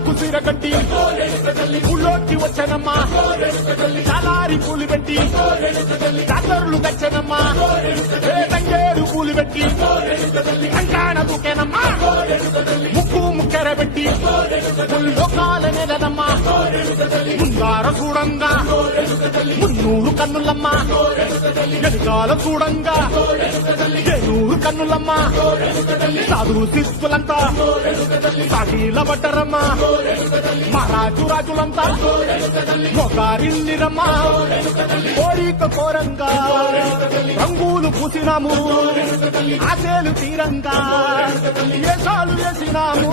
కాళ్ళకు సీర కట్టి ఊళ్ళోకి వచ్చానమ్మా చాలారి పూలు పెట్టి డాక్టర్లు తెచ్చానమ్మా తంగేరు పూలు పెట్టి కంకాణ దూకేనమ్మా ముక్కు ముక్కెర పెట్టి లోకాల నెలనమ్మా ముందార చూడంగా మున్నూరు కన్నులమ్మా వెనుకాల చూడంగా ఏనూరు కన్నులమ్మా సాధువు శిస్తులంతా సాగిల పడ్డరమ్మా మహారాజు రాజులంతా మొగారిల్లిరమ్మా కోరిక కోరంగా రంగులు పూసినాము ఆశలు తీరంగా ఏసాలు వేసినాము